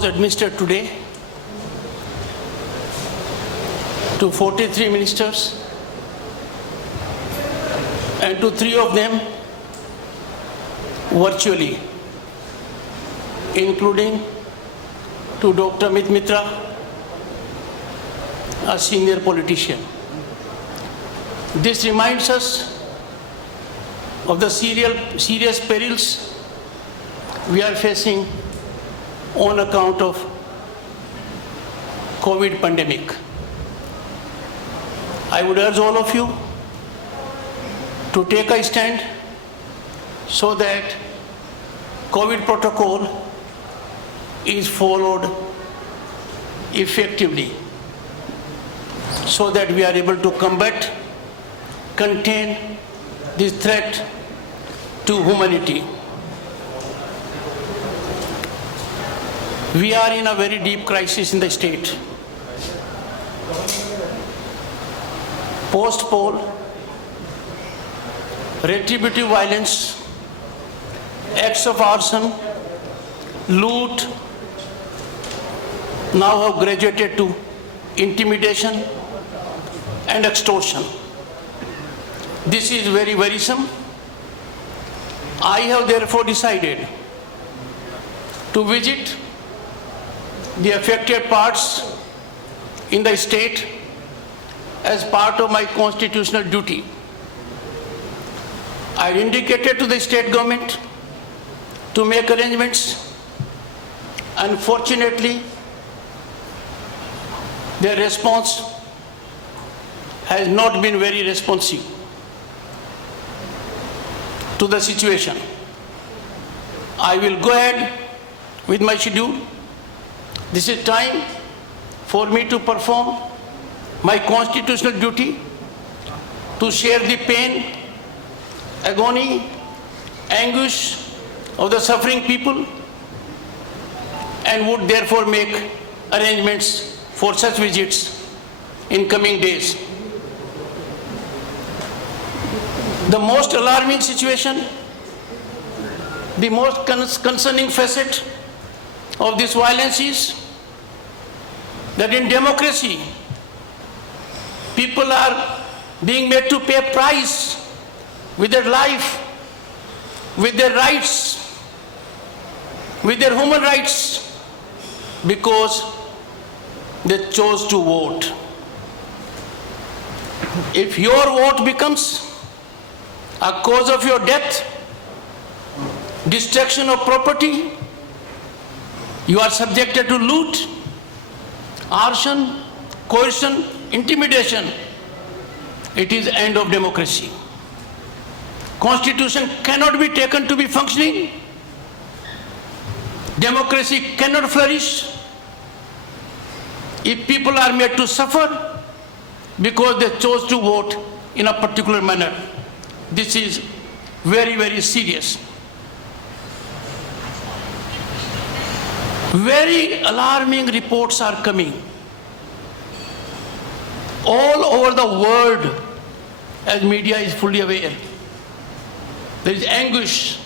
was administered today to 43 ministers, and to 3 of them virtually, including to Dr. Amit Mitra, a senior politician. This reminds us of the serious perils we are facing on account of COVID pandemic. I would urge all of you to take a stand so that COVID protocol is followed effectively, so that we are able to combat, contain this threat to humanity. We are in a very deep crisis in the state. Post-poll, retributive violence, acts of arson, loot now have graduated to intimidation and extortion. This is very worrisome. I have therefore decided to visit the affected parts in the state as part of my constitutional duty. I indicated to the state government to make arrangements. Unfortunately, their response has not been very responsive to the situation. I will go ahead with my schedule. This is time for me to perform my constitutional duty, to share the pain, agony, anguish of the suffering people, and would therefore make arrangements for such visits in coming days. The most alarming situation, the most concerning facet of this violence is that in democracy, people are being made to pay a price with their life, with their rights, with their human rights, because they chose to vote. If your vote becomes a cause of your death, destruction of property, you are subjected to loot, arson, coercion, intimidation. It is end of democracy. Constitution cannot be taken to be functioning. Democracy cannot flourish if people are made to suffer because they chose to vote in a particular manner. This is very, very serious. Very alarming reports are coming all over the world, as media is fully aware. There is anguish,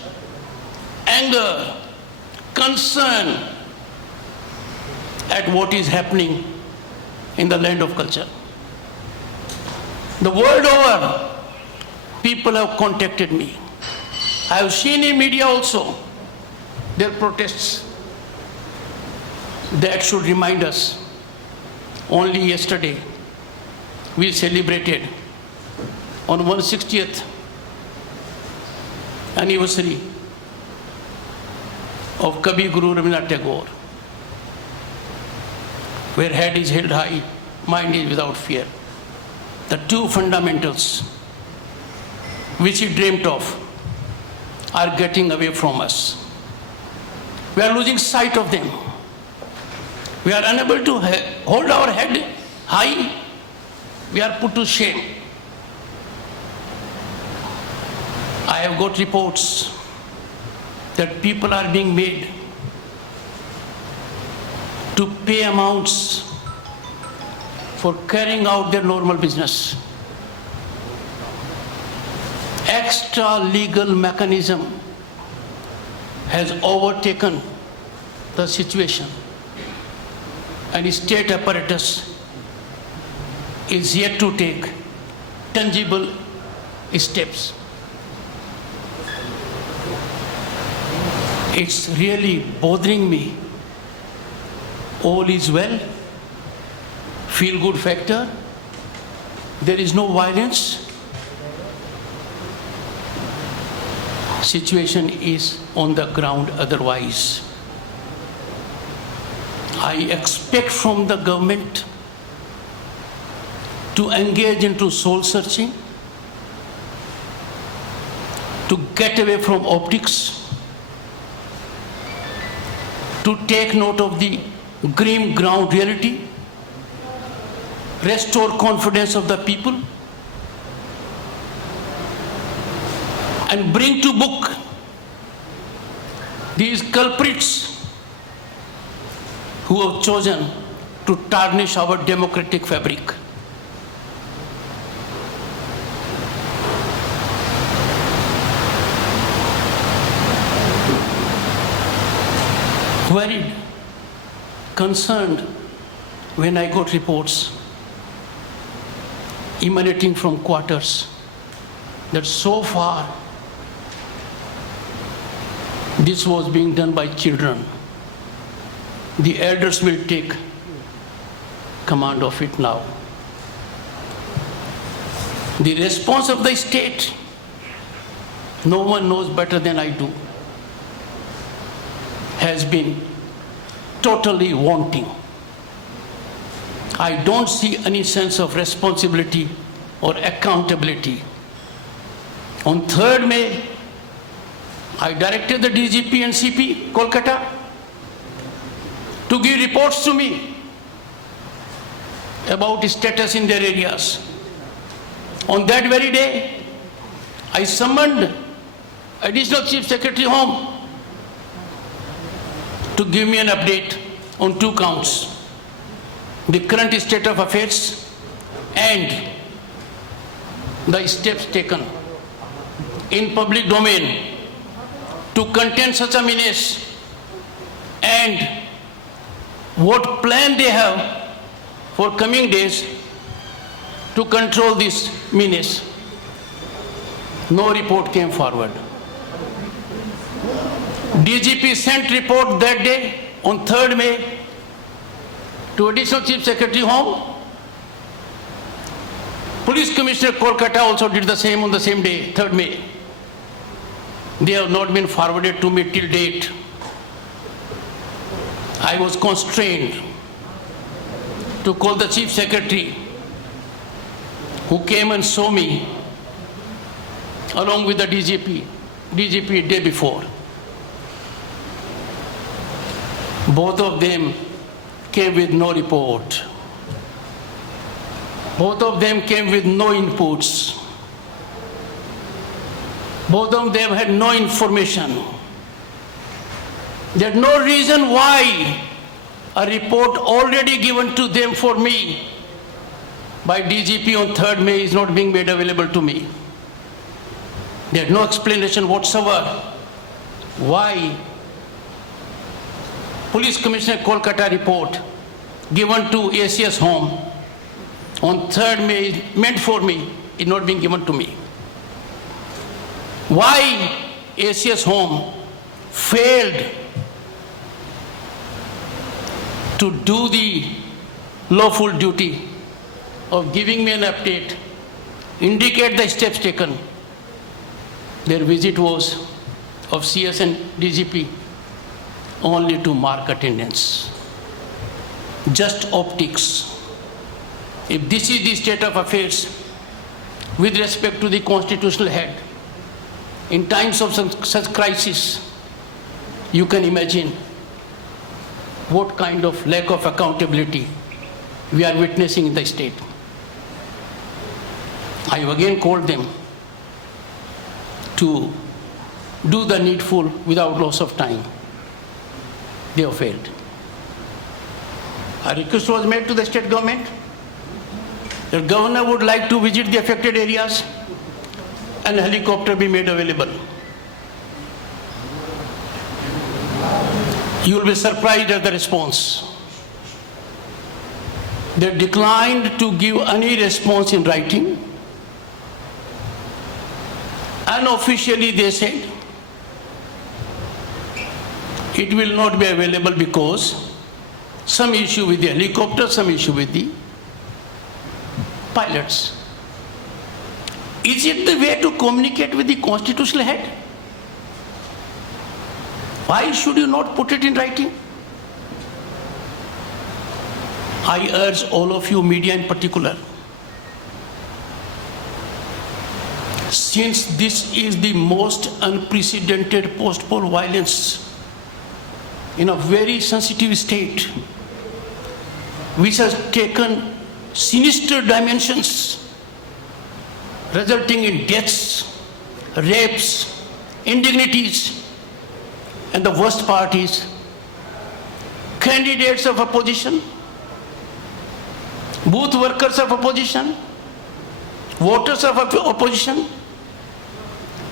anger, concern at what is happening in the land of culture. The world over, people have contacted me. I have seen in media also their protests. That should remind us. Only yesterday, we celebrated on 160th anniversary of Kavi Guru Rabindranath Tagore, where head is held high, mind is without fear. The two fundamentals which he dreamt of are getting away from us. We are losing sight of them. We are unable to hold our head high. We are put to shame. I have got reports that people are being made to pay amounts for carrying out their normal business. Extra legal mechanism has overtaken the situation. and state apparatus is yet to take tangible steps. It's really bothering me. All is well, feel good factor, there is no violence. Situation is on the ground otherwise. I expect from the government to engage into soul searching, to get away from optics, to take note of the grim ground reality, restore confidence of the people, and bring to book these culprits who have chosen to tarnish our democratic fabric. Worried, concerned when I got reports emanating from quarters that so far this was being done by children. The elders will take command of it now. The response of the state, no one knows better than I do, has been totally wanting. I don't see any sense of responsibility or accountability. On 3rd May, I directed the DGP and CP, Kolkata, to give reports to me about status in their areas. On that very day, I summoned Additional Chief Secretary Home to give me an update on 2 counts: the current state of affairs and the steps taken in public domain to contain such a menace, and what plan they have for coming days to control this menace. No report came forward. DGP sent report that day on 3rd May to Additional Chief Secretary Home. Police Commissioner Kolkata also did the same on the same day, 3rd May. They have not been forwarded to me till date. I was constrained to call the Chief Secretary, who came and saw me along with the DGP day before. Both of them came with no report. Both of them came with no inputs. Both of them had no information. There's no reason why a report already given to them for me by DGP on 3rd May is not being made available to me. There's no explanation whatsoever why Police Commissioner Kolkata report given to ACS Home on 3rd May meant for me is not being given to me. Why ACS Home failed to do the lawful duty of giving me an update, indicate the steps taken. Their visit was of CS and DGP only to mark attendance. Just optics. If this is the state of affairs with respect to the constitutional head, in times of such crisis, you can imagine what kind of lack of accountability we are witnessing in the state. I have again called them to do the needful without loss of time. They have failed. A request was made to the state government. The governor would like to visit the affected areas and a helicopter be made available. You will be surprised at the response. They declined to give any response in writing. Unofficially, they said it will not be available because some issue with the helicopter, some issue with the pilots. Is it the way to communicate with the constitutional head? Why should you not put it in writing? I urge all of you, media in particular, since this is the most unprecedented post-poll violence in a very sensitive state, which has taken sinister dimensions, resulting in deaths, rapes, indignities, and the worst part is candidates of opposition, booth workers of opposition, voters of opposition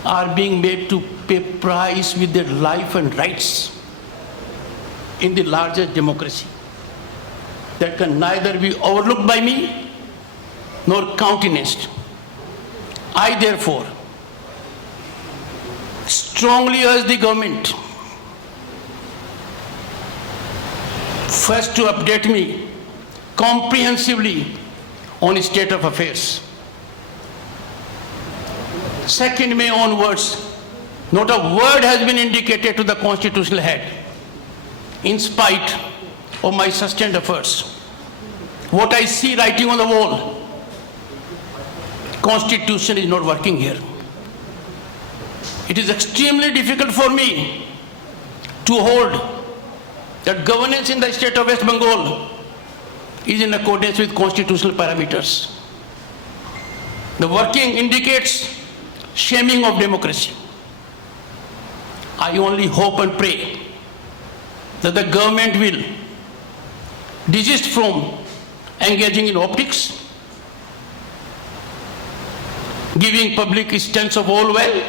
are being made to pay price with their life and rights in the larger democracy that can neither be overlooked by me nor countenanced. I therefore strongly urge the government first to update me comprehensively on the state of affairs. 2nd May onwards, not a word has been indicated to the constitutional head, in spite of my sustained efforts. What I see writing on the wall, Constitution is not working here. It is extremely difficult for me to hold that governance in the state of West Bengal is in accordance with constitutional parameters. The working indicates shaming of democracy. I only hope and pray that the government will desist from engaging in optics, giving public a sense of all well,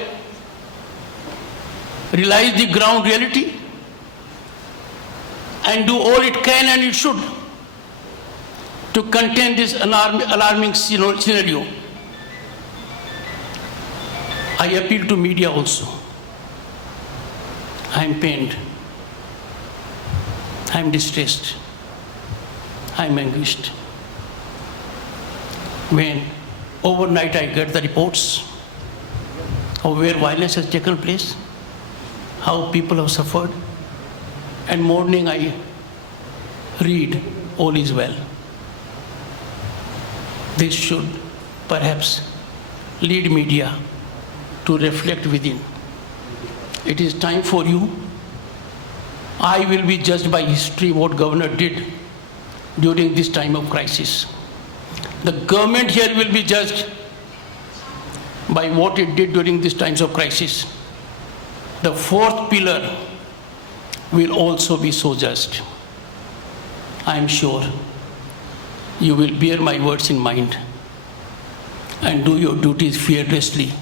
realize the ground reality, and do all it can and it should to contain this alarming scenario. I appeal to media also. I am pained. I am distressed. I am anguished. When overnight I get the reports of where violence has taken place, how people have suffered, and morning I read all is well. This should perhaps lead media to reflect within. It is time for you. I will be judged by history what governor did during this time of crisis. The government here will be judged by what it did during these times of crisis. The 4th pillar will also be so judged. I am sure you will bear my words in mind and do your duties fearlessly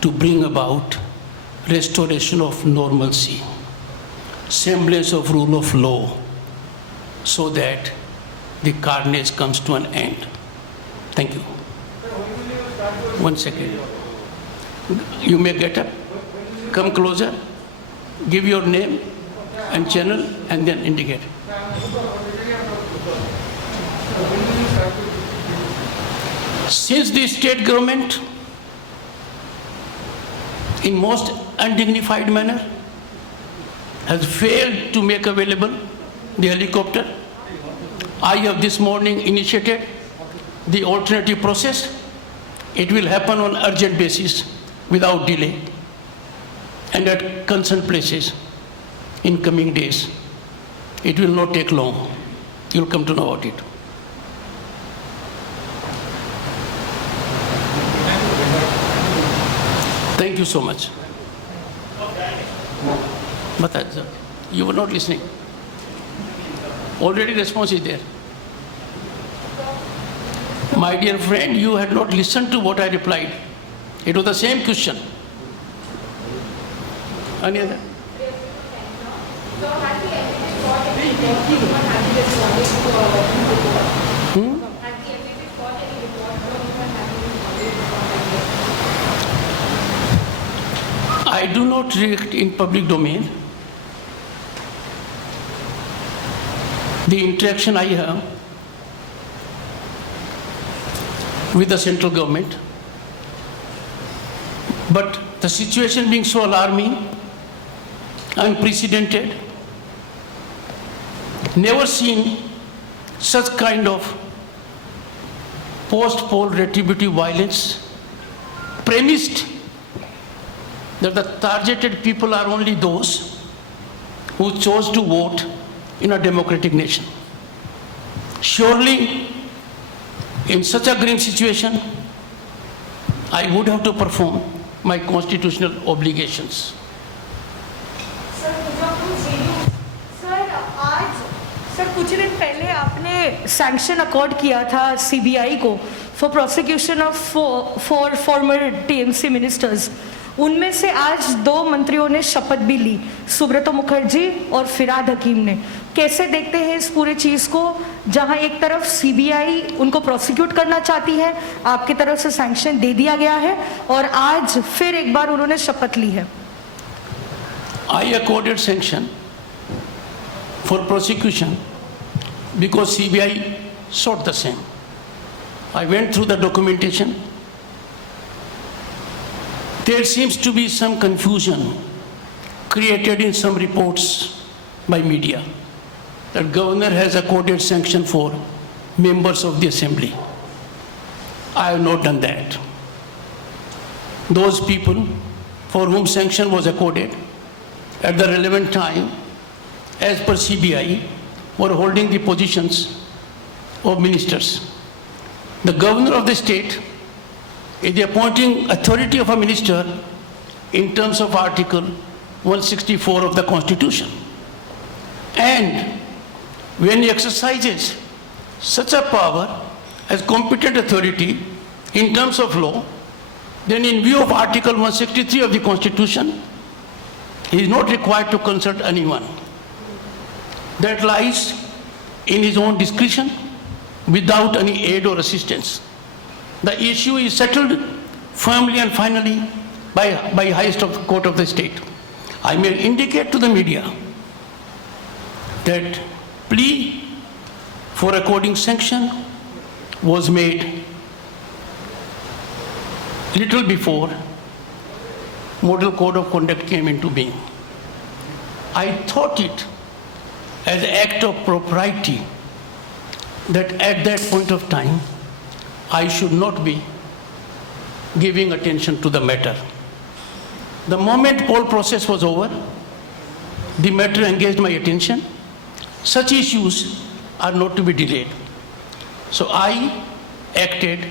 to bring about restoration of normalcy, semblance of rule of law, so that the carnage comes to an end. Thank you. 1 second. You may get up, come closer, give your name and channel, and then indicate. Since the state government, in most undignified manner, has failed to make available the helicopter, I have this morning initiated the alternative process. It will happen on urgent basis without delay and at concerned places in coming days. It will not take long. You'll come to know about it. Thank you so much. But you were not listening. Already response is there. My dear friend, you had not listened to what I replied. It was the same question. Any other? I do not react in public domain. The interaction I have with the central government, but the situation being so alarming, unprecedented, never seen such kind of post-poll retributive violence, premised that the targeted people are only those who chose to vote in a democratic nation. Surely, in such a grim situation, I would have to perform my constitutional obligations. Sir कुछ दिन पहले आपने sanction accord किया था CBI को for prosecution of for farmer TMC ministers. उनमें से आज 2 मंत्रियों ने शपथ भी ली, सुब्रतो मुखर्जी और फिरहाद हकीम ने. कैसे देखते हैं इस पूरे चीज को, जहां एक तरफ सीबीआई उनको प्रोसिक्यूट करना चाहती है, आपकी तरफ से सैंक्शन दे दिया गया है और आज फिर एक बार उन्होंने शपथ ली है. I accorded sanction for prosecution because CBI sought the same. I went through the documentation. There seems to be some confusion created in some reports by media that governor has accorded sanction for members of the assembly. I have not done that. Those people for whom sanction was accorded at the relevant time, as per CBI, were holding the positions of ministers. The governor of the state is the appointing authority of a minister in terms of Article 164 of the Constitution. And when he exercises such a power as competent authority in terms of law, then in view of Article 163 of the Constitution, he is not required to consult anyone. That lies in his own discretion without any aid or assistance. The issue is settled firmly and finally by highest court of the state. I may indicate to the media that plea for according sanction was made little before Model Code of Conduct came into being. I thought it as an act of propriety that at that point of time I should not be giving attention to the matter. The moment poll process was over, the matter engaged my attention. Such issues are not to be delayed. So I acted,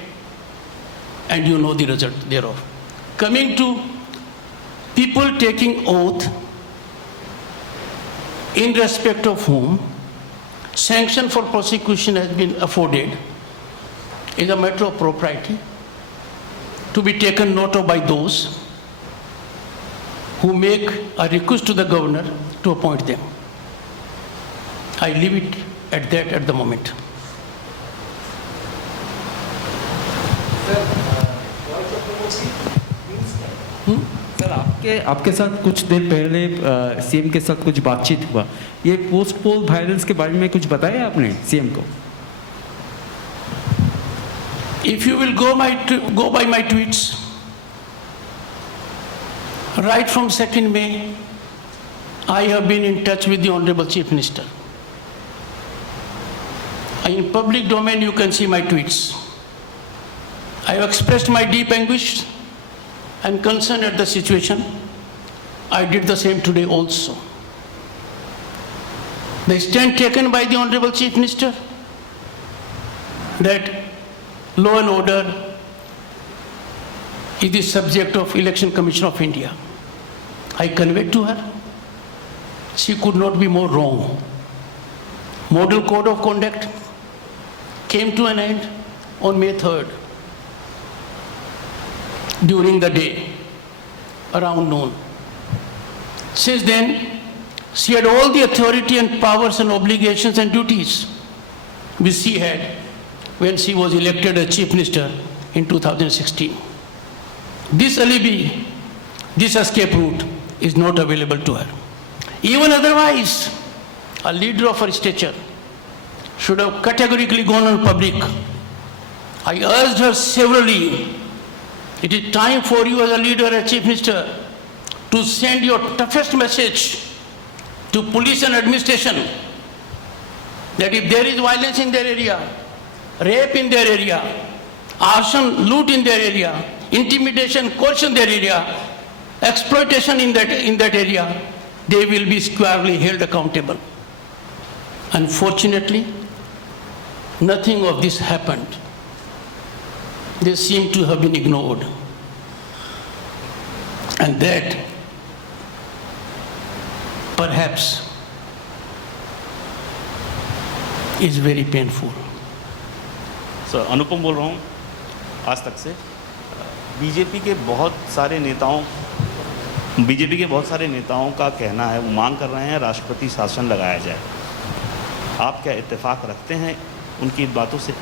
and you know the result thereof. Coming to people taking oath in respect of whom sanction for prosecution has been afforded is a matter of propriety to be taken note of by those who make a request to the governor to appoint them. I leave it at that at the moment. Sir आपके साथ कुछ देर पहले CM के साथ कुछ बातचीत हुआ, ये पोस्ट पोल वायलेंस के बारे में कुछ बताया आपने सीएम को? If you will go by my tweets, right from 2nd May, I have been in touch with the Honorable Chief Minister. In public domain, you can see my tweets. I have expressed my deep anguish and concern at the situation. I did the same today also. The stand taken by the Honorable Chief Minister that law and order is the subject of Election Commission of India, I conveyed to her. She could not be more wrong. Model Code of Conduct came to an end on May 3rd. During the day, around noon. Since then, she had all the authority and powers and obligations and duties which she had when she was elected as Chief Minister in 2016. This alibi, this escape route is not available to her. Even otherwise, a leader of her stature should have categorically gone on public. I urged her severally, it is time for you as a leader, as Chief Minister, to send your toughest message to police and administration that if there is violence in their area, rape in their area, arson, loot in their area, intimidation, coercion in their area, exploitation in that area, they will be squarely held accountable. Unfortunately, nothing of this happened. They seem to have been ignored. And that, perhaps, is very painful. Sir Anupam बोल रहा हूँ आज तक से। BJP के बहुत सारे नेताओं का कहना है, वो मांग कर रहे हैं राष्ट्रपति शासन लगाया जाए। आप क्या इत्तेफाक रखते हैं उनकी इन बातों से?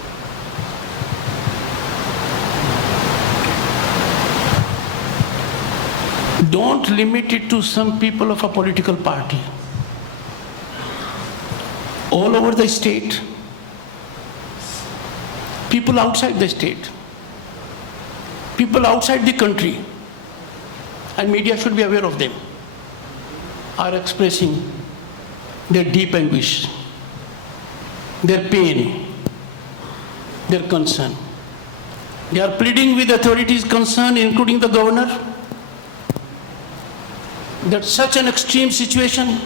Don't limit it to some people of a political party. All over the state, people outside the state, people outside the country, and media should be aware of them, are expressing their deep anguish, their pain, their concern. They are pleading with authorities concerned, including the governor, that such an extreme situation,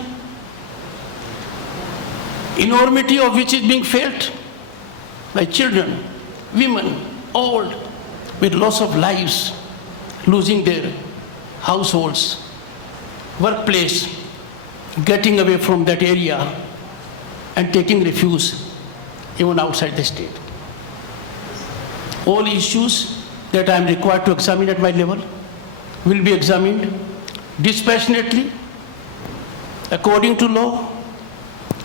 enormity of which is being felt by children, women, old, with loss of lives, losing their households, workplace, getting away from that area and taking refuge even outside the state. All issues that I am required to examine at my level will be examined dispassionately, according to law,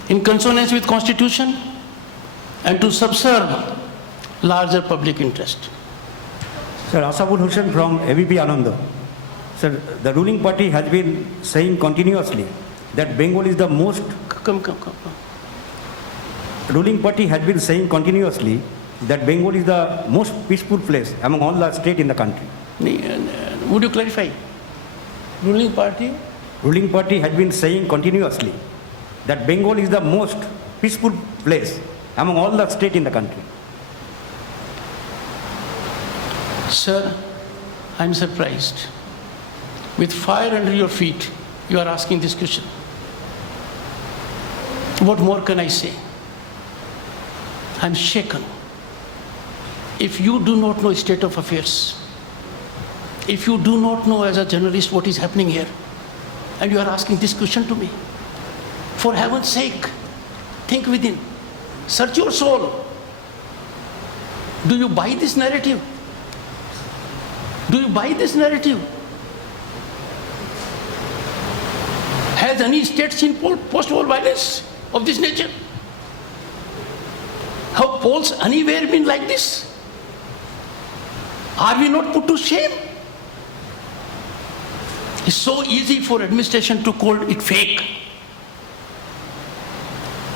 in consonance with Constitution, and to subserve larger public interest. Sir, Asabul Hussain from ABP Ananda. Sir, the ruling party has been saying continuously that Bengal is the most... Come. Ruling party has been saying continuously that Bengal is the most peaceful place among all the states in the country. Would you clarify? Ruling party? Ruling party has been saying continuously that Bengal is the most peaceful place among all the states in the country. Sir, I'm surprised. With fire under your feet, you are asking this question. What more can I say? I'm shaken. If you do not know state of affairs, if you do not know as a journalist what is happening here, and you are asking this question to me, for heaven's sake, think within, search your soul. Do you buy this narrative? Do you buy this narrative? Has any state seen post-war violence of this nature? Have polls anywhere been like this? Are we not put to shame? It's so easy for administration to call it fake.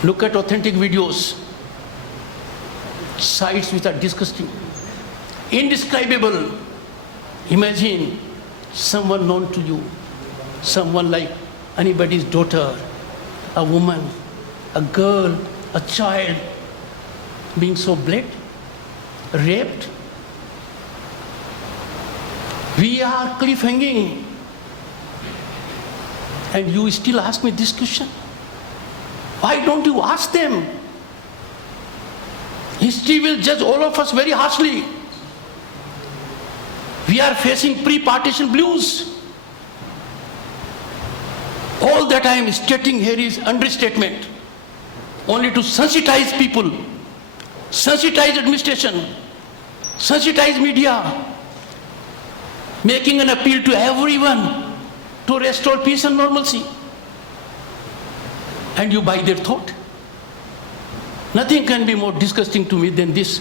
Look at authentic videos, sites which are disgusting, indescribable. Imagine someone known to you, someone like anybody's daughter, a woman, a girl, a child, being so bled, raped. We are cliffhanging. And you still ask me this question? Why don't you ask them? History will judge all of us very harshly. We are facing pre-partition blues. All that I am stating here is understatement, only to sensitize people, sensitize administration, sensitize media, making an appeal to everyone to restore peace and normalcy. And you buy their thought. Nothing can be more disgusting to me than this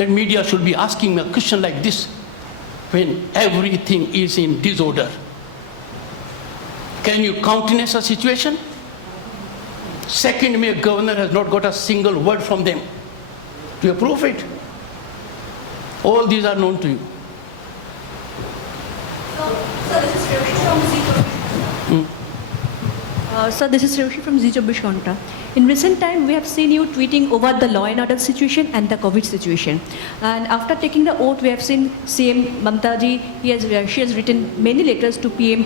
that media should be asking me a question like this when everything is in disorder. Can you countenance a situation? Second, my governor has not got a single word from them to approve it. All these are known to you. Sir, this is Revshi from Zee 24 Ghanta. In recent time, we have seen you tweeting over the law and order situation and the COVID situation. And after taking the oath, we have seen CM Mamta ji, she has written many letters to PM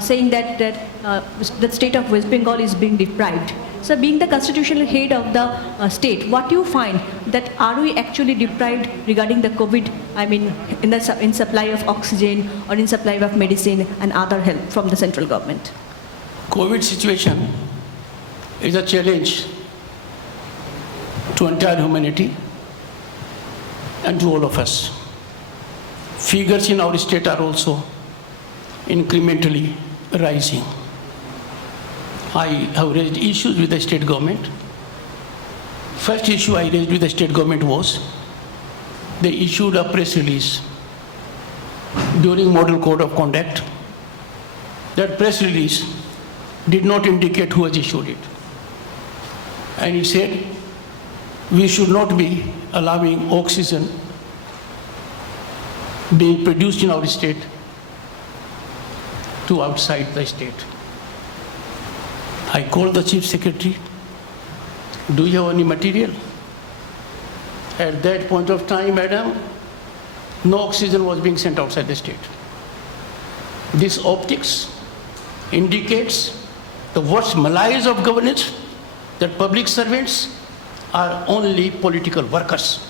saying that the state of West Bengal is being deprived. So being the constitutional head of the state, what do you find that are we actually deprived regarding the COVID, I mean in supply of oxygen or in supply of medicine and other help from the central government? COVID situation is a challenge to entire humanity and to all of us. Figures in our state are also incrementally rising. I have raised issues with the state government. First issue I raised with the state government was they issued a press release during Model Code of Conduct. That press release did not indicate who has issued it. And he said, we should not be allowing oxygen being produced in our state to outside the state. I called the Chief Secretary, do you have any material? At that point of time, madam, no oxygen was being sent outside the state. This optics indicates the worst malaise of governance, that public servants are only political workers.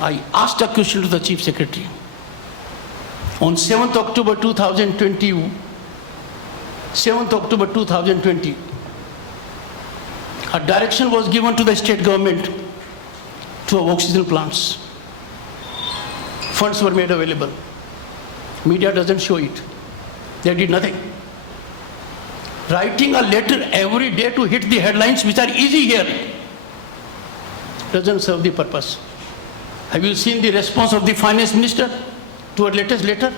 I asked a question to the Chief Secretary. On 7th October 2020, a direction was given to the state government to have oxygen plants. Funds were made available. Media doesn't show it. They did nothing. Writing a letter every day to hit the headlines, which are easy here, doesn't serve the purpose. Have you seen the response of the finance minister to our latest letter?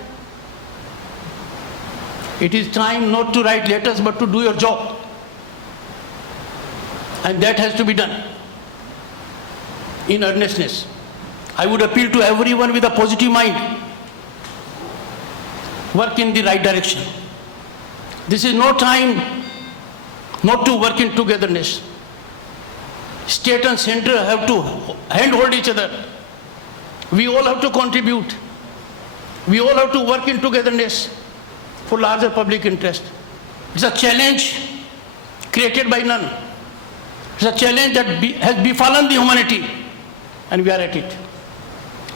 It is time not to write letters but to do your job. And that has to be done in earnestness. I would appeal to everyone with a positive mind. Work in the right direction. This is no time not to work in togetherness. State and center have to handhold each other. We all have to contribute. We all have to work in togetherness for larger public interest. It's a challenge created by none. It's a challenge that has befallen the humanity, and we are at it.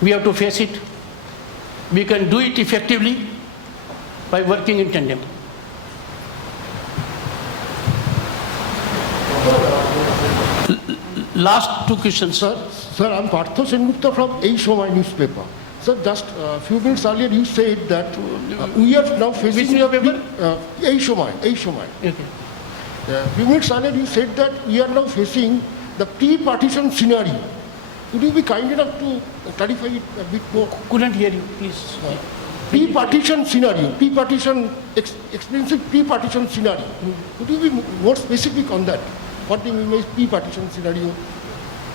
We have to face it. We can do it effectively by working in tandem. Last two questions, sir. Sir, I'm Partho Sengupta from A Shomai newspaper. Sir, just a few minutes earlier you said that we are now facing... Which newspaper? A Shomai. Okay. A few minutes earlier you said that we are now facing the pre-partition scenario. Would you be kind enough to clarify it a bit more? Couldn't hear you, please. Pre-partition scenario, expensive pre-partition scenario. Would you be more specific on that? What do you mean by pre-partition scenario?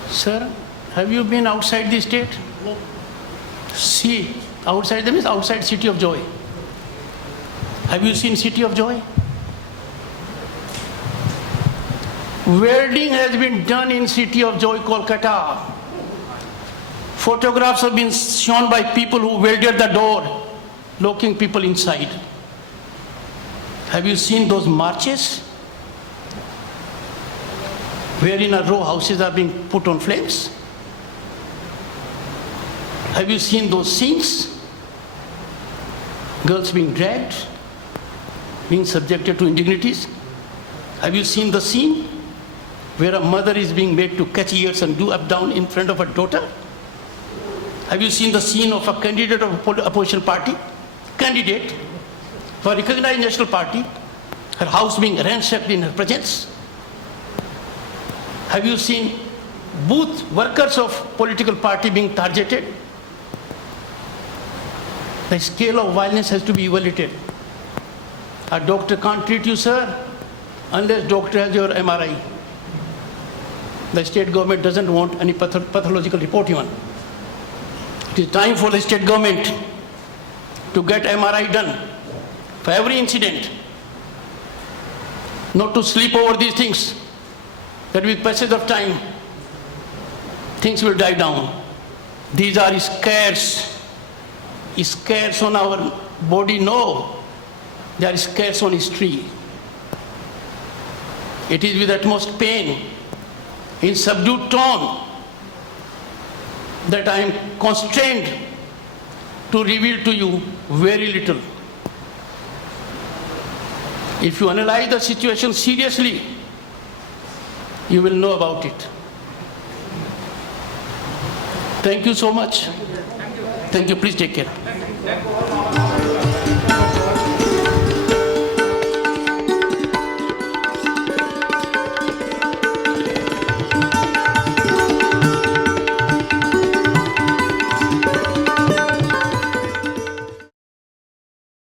Sir, have you been outside the state? No. See, outside them is outside City of Joy. Have you seen City of Joy? Welding has been done in City of Joy, Kolkata. Photographs have been shown by people who welded the door, locking people inside. Have you seen those marches? Where in a row houses are being put on flames? Have you seen those scenes? Girls being dragged, being subjected to indignities? Have you seen the scene where a mother is being made to catch ears and do up down in front of her daughter? Have you seen the scene of a candidate of a opposition party, candidate for a recognized national party, her house being ransacked in her presence? Have you seen booth workers of political party being targeted. The scale of violence has to be evaluated. A doctor can't treat you, sir, unless doctor has your MRI. The state government doesn't want any pathological report even. It is time for the state government to get MRI done for every incident, not to sleep over these things, that with passage of time, things will die down. These are scares on our body, no. They are scares on history. It is with utmost pain, in subdued tone, that I am constrained to reveal to you very little. If you analyze the situation seriously, you will know about it. Thank you so much. Thank you. Please take care.